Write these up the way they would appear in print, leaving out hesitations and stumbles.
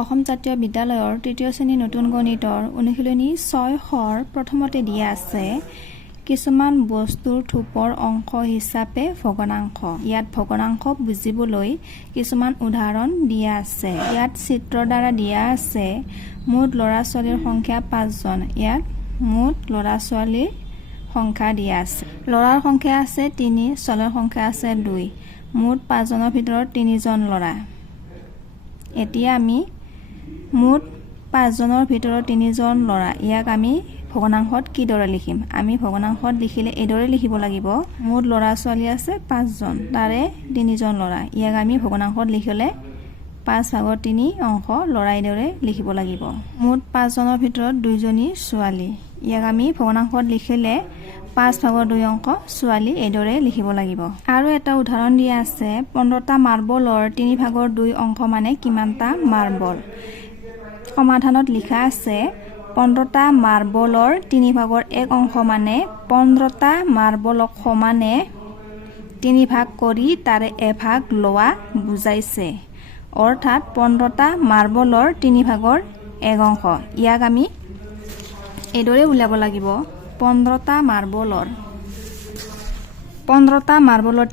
অসম জাতীয় বিদ্যালয়ৰ তৃতীয় শ্ৰেণী নতুন গণিতৰ অনুশীলনী 6 প্ৰথমতে দিয়া আছে কিছুমান বস্তুৰ থোপৰ অংশ হিচাপে ভগ্নাংশ। ইয়াত ভগ্নাংশ বুজিবলৈ কিছুমান উদাহৰণ দিয়া আছে। ইয়াত চিত্ৰৰ দ্বাৰা দিয়া আছে মুঠ ল'ৰা ছোৱালীৰ সংখ্যা 5 জন। ইয়াত মুঠ ল'ৰা ছোৱালীৰ সংখ্যা দিয়া আছে। ল'ৰাৰ সংখ্যা আছে 3, ছোৱালীৰ সংখ্যা আছে 2। মুঠ 5 জনৰ ভিতৰত 3 জন ল'ৰা। এতিয়া আমি মুঠ 5 জনৰ ভিতৰত 3 জন ল'ৰা ইয়াক আমি ভগ্নাংশত কিদৰে লিখিম? আমি ভগ্নাংশত লিখিলে এইদৰে লিখিব লাগিব। মুঠ ল'ৰা ছোৱালী আছে 5 জন, তাৰে 3 জন ল'ৰা। ইয়াক আমি ভগ্নাংশত লিখিলে 5/3 অংশ ল'ৰা এইদৰে লিখিব লাগিব। মুঠ 5 জনৰ ভিতৰত 2 জনী ছোৱালী। ইয়াক আমি ভগ্নাংশত লিখিলে 5/2 অংশ ছোৱালী এইদৰে লিখিব লাগিব। আৰু এটা উদাহৰণ দিয়া আছে 15টা মাৰ্বলৰ 3/2 অংশ মানে কিমানটা মাৰ্বল? সমাধানত লিখা আছে 15টা মাৰ্বলৰ 3/1 অংশ মানে 15টা মাৰ্বলক সমানে 3 ভাগ কৰি তাৰে এভাগ লোৱা বুজাইছে। অৰ্থাৎ 15টা মাৰ্বলৰ 3/1 অংশ। ইয়াক আমি এইদৰে উলিয়াব লাগিব। 15টা মাৰ্বলৰ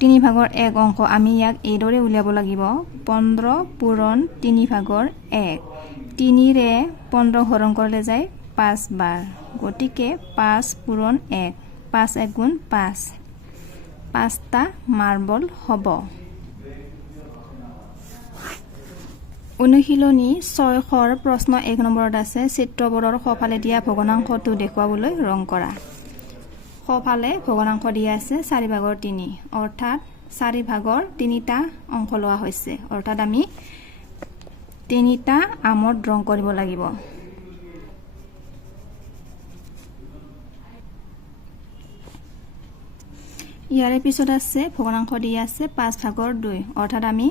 3/1 অংশ আমি ইয়াক এইদৰে উলিয়াব লাগিব। 15 পূৰণ 3/1। 3ৰে 15 হৰণ কৰিলে যায় 5 বাৰ। গতিকে 5 পূৰণ 1, 5 × 1 = 5। 5টা মাৰ্বল হ'ব। অনুশীলনী 6 প্ৰশ্ন 1 নম্বৰত আছে চিত্ৰবোৰৰ সোঁফালে দিয়া ভগ্নাংশটো দেখুৱাবলৈ ৰং কৰা। সোঁফালে ভগ্নাংশ দিয়া আছে 4/3, অৰ্থাৎ 4/3টা অংশ লোৱা হৈছে। অৰ্থাৎ আমি 3টা আমত ৰং কৰিব লাগিব। ইয়াৰে পিছত আছে ভগ্নাংশ দিয়া আছে 5/2, অৰ্থাৎ আমি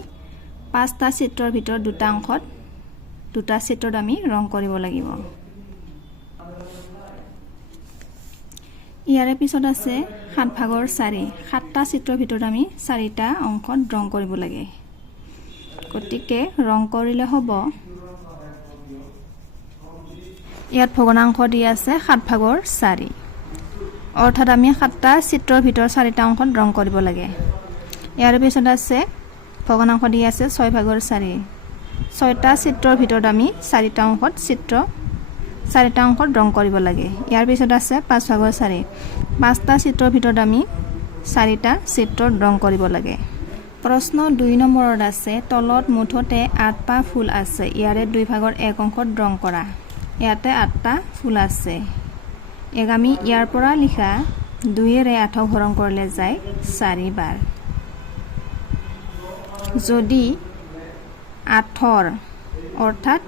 5টা চিত্ৰৰ ভিতৰত 2টা অংশত 2টা চিত্ৰত আমি ৰং কৰিব লাগিব। ইয়াৰে পিছত আছে 7/4, 7টা চিত্ৰৰ ভিতৰত আমি 4টা অংশত ৰং কৰিব লাগে। গতিকে ৰং কৰিলে হ'ব। ইয়াত ভগ্নাংশ দিয়া আছে 7/4, অৰ্থাৎ আমি 7টা চিত্ৰৰ ভিতৰত 4টা অংশত ৰং কৰিব লাগে। ইয়াৰ পিছত আছে ভগ্নাংশ দিয়া আছে 6/4, 6টা চিত্ৰৰ ভিতৰত আমি 4টা অংশত ৰং কৰিব লাগে। ইয়াৰ পিছত আছে 5/4, 5টা চিত্ৰৰ ভিতৰত আমি 4টা চিত্ৰত ৰং কৰিব লাগে। প্ৰশ্ন 2 নম্বৰত আছে তলত মুঠতে 8টা ফুল আছে, ইয়াৰে 2/1 অংশত ৰং কৰা। ইয়াতে 8টা ফুল আছে। ইয়াক আমি ইয়াৰ পৰা লিখা 2ৰে 8 হৰণ কৰিলে যায় 4 বাৰ। যদি 8ৰ অৰ্থাৎ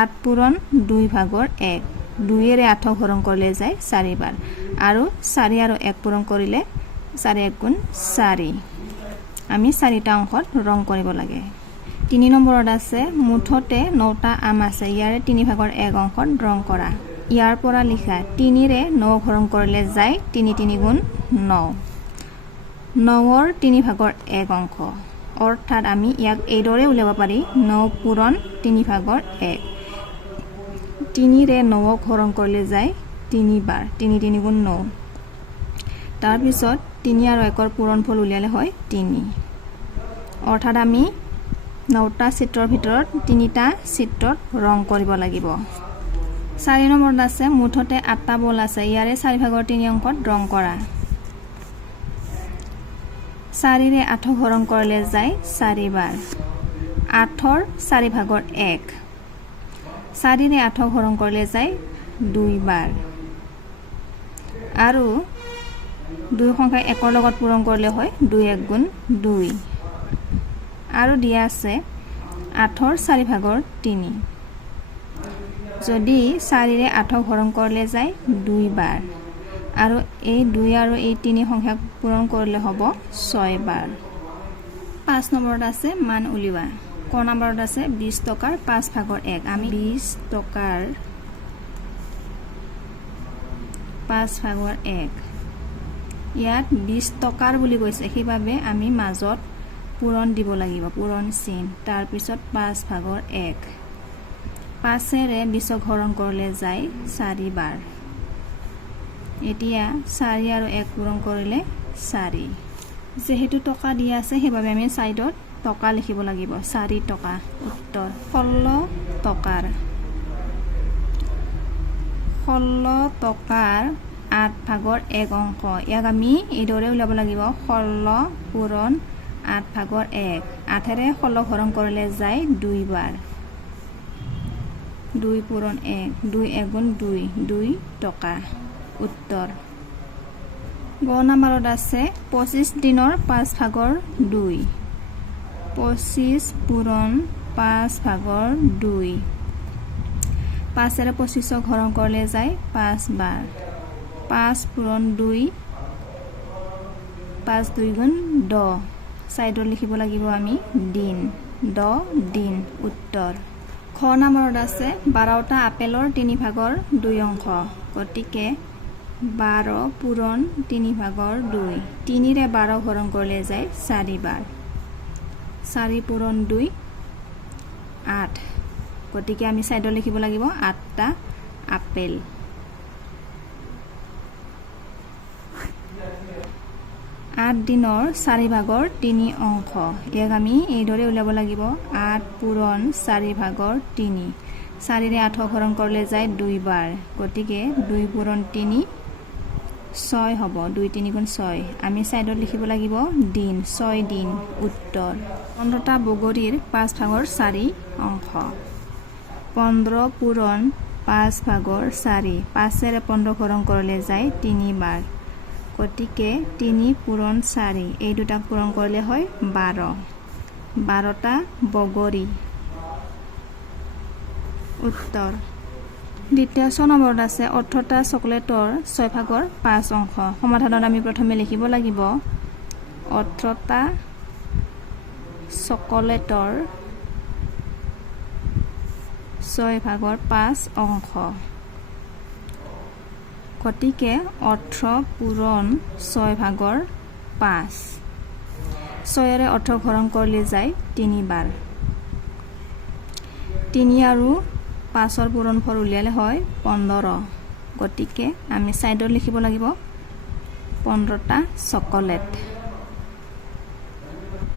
8 পূৰণ 2/1, 2ৰে 8 হৰণ কৰিলে যায় 4 বাৰ। আৰু 4 আৰু 1 পূৰণ কৰিলে 4 × 1 = 4। আমি 4টা অংশত ৰং কৰিব লাগে। 3 নম্বৰত আছে মুঠতে 9টা আম আছে, ইয়াৰে 3/1 অংশত ৰং কৰা। ইয়াৰ পৰা লিখা 3ৰে 9 হৰণ কৰিলে যায় 3 × 3 = 9। 9ৰ 3/1 অংশ, অৰ্থাৎ আমি ইয়াক এইদৰে উলিয়াব পাৰি 9 পূৰণ 3/1। 3ৰে 9ক হৰণ কৰিলে যায় 3 বাৰ, 3 × 3 = 9। তাৰপিছত 3 আৰু 1ৰ পূৰণফল উলিয়ালে হয় 3। অৰ্থাৎ আমি 9টা চিত্ৰৰ ভিতৰত 3টা চিত্ৰত ৰং কৰিব লাগিব। 4 নম্বৰত আছে মুঠতে 8টা বল আছে, ইয়াৰে 4/3 অংশত ৰং কৰা। 4ৰে 8 হৰণ কৰিলে যায় 4 বাৰ। 8ৰ 4/1, 4ৰে 8 হৰণ কৰিলে যায় 2 বাৰ। আৰু 2 সংখ্যা 1ৰ লগত পূৰণ কৰিলে হয় 2 × 1 = 2। আৰু দিয়া আছে 8ৰ 4/3, যদি 4ৰে 8 হৰণ কৰিলে যায় 2 বাৰ। আৰু এই 2 আৰু এই 3 সংখ্যাক পূৰণ কৰিলে হ'ব 6 বাৰ। 5 নম্বৰত আছে মান উলিওৱা। ক নম্বৰত আছে 20 টকাৰ 5/1। আমি 20 টকাৰ 5/1, ইয়াত 20 টকাৰ বুলি কৈছে, সেইবাবে আমি মাজত পূৰণ দিব লাগিব, পূৰণ চিন। তাৰপিছত 5/1 5ৰে 20 হৰণ কৰিলে যায় 4 বাৰ এতিয়া 4 আৰু 1 পূৰণ কৰিলে 4 যেহেতু টকা দিয়া আছে সেইবাবে আমি সাইডত টকা লিখিব লাগিব 4 টকা উত্তৰ 16 টকাৰ 8 ভাগৰ 1 অংশ ইয়াক আমি এইদৰে উলিয়াব লাগিব 16 পূৰণ 8 ভাগৰ 1 8ৰে 16 হৰণ কৰিলে যায় 2 বাৰ 2 পূৰণ 1 2 1 গুণ 2 টকা উত্তৰ গ নম্বৰত আছে 25 দিনৰ 5 ভাগৰ 2 25 পূৰণ 5 ভাগৰ 2 5ৰে 25 হৰণ কৰিলে যায় 5 বাৰ 5 পূৰণ 2 5 2 গুণ 10 সাইডত লিখিব লাগিব আমি দিন 10 দিন উত্তৰ খ নম্বৰত আছে 12টা আপেলৰ 3 ভাগৰ 2 অংশ গতিকে 12 পূৰণ 3 ভাগৰ 2 3ৰে 12 হৰণ কৰিলে যায় 4 বাৰ 4 পূৰণ 2 8 গতিকে আমি সাইডত লিখিব লাগিব 8টা আপেল 8 দিনৰ 4 ভাগৰ 3 অংশ ইয়াক আমি এইদৰে উলিয়াব লাগিব 8 পূৰণ 4 ভাগৰ 3 4ৰে 8 হৰণ কৰিলে যায় 2 বাৰ গতিকে 2 পূৰণ 3 6 হ'ব 2 3 গুণ 6 আমি সাইডত লিখিব লাগিব দিন 6 দিন উত্তৰ 15টা বগৰীৰ 5 ভাগৰ 4 অংশ 15 পূৰণ 5 ভাগৰ 4 5ৰে 15 হৰণ কৰিলে যায় 3 বাৰ গতিকে 3 পূৰণ 4 এই দুটা পূৰণ কৰিলে হয় 12 12টা বগৰী উত্তৰ দ্বিতীয় নম্বৰত আছে 18টা চকলেটৰ 6 ভাগৰ 5 অংশ সমাধানত আমি প্ৰথমে লিখিব লাগিব 18টা চকলেটৰ 6 ভাগৰ 5 অংশ গতিকে 18 পূৰণ 6 ভাগৰ 5 6ৰে 18 হৰণ কৰিলে যায় 3 বাৰ 3 আৰু 5ৰ পূৰণফল উলিয়ালে হয় 15 গতিকে আমি সাইডত লিখিব লাগিব 15টা চকলেট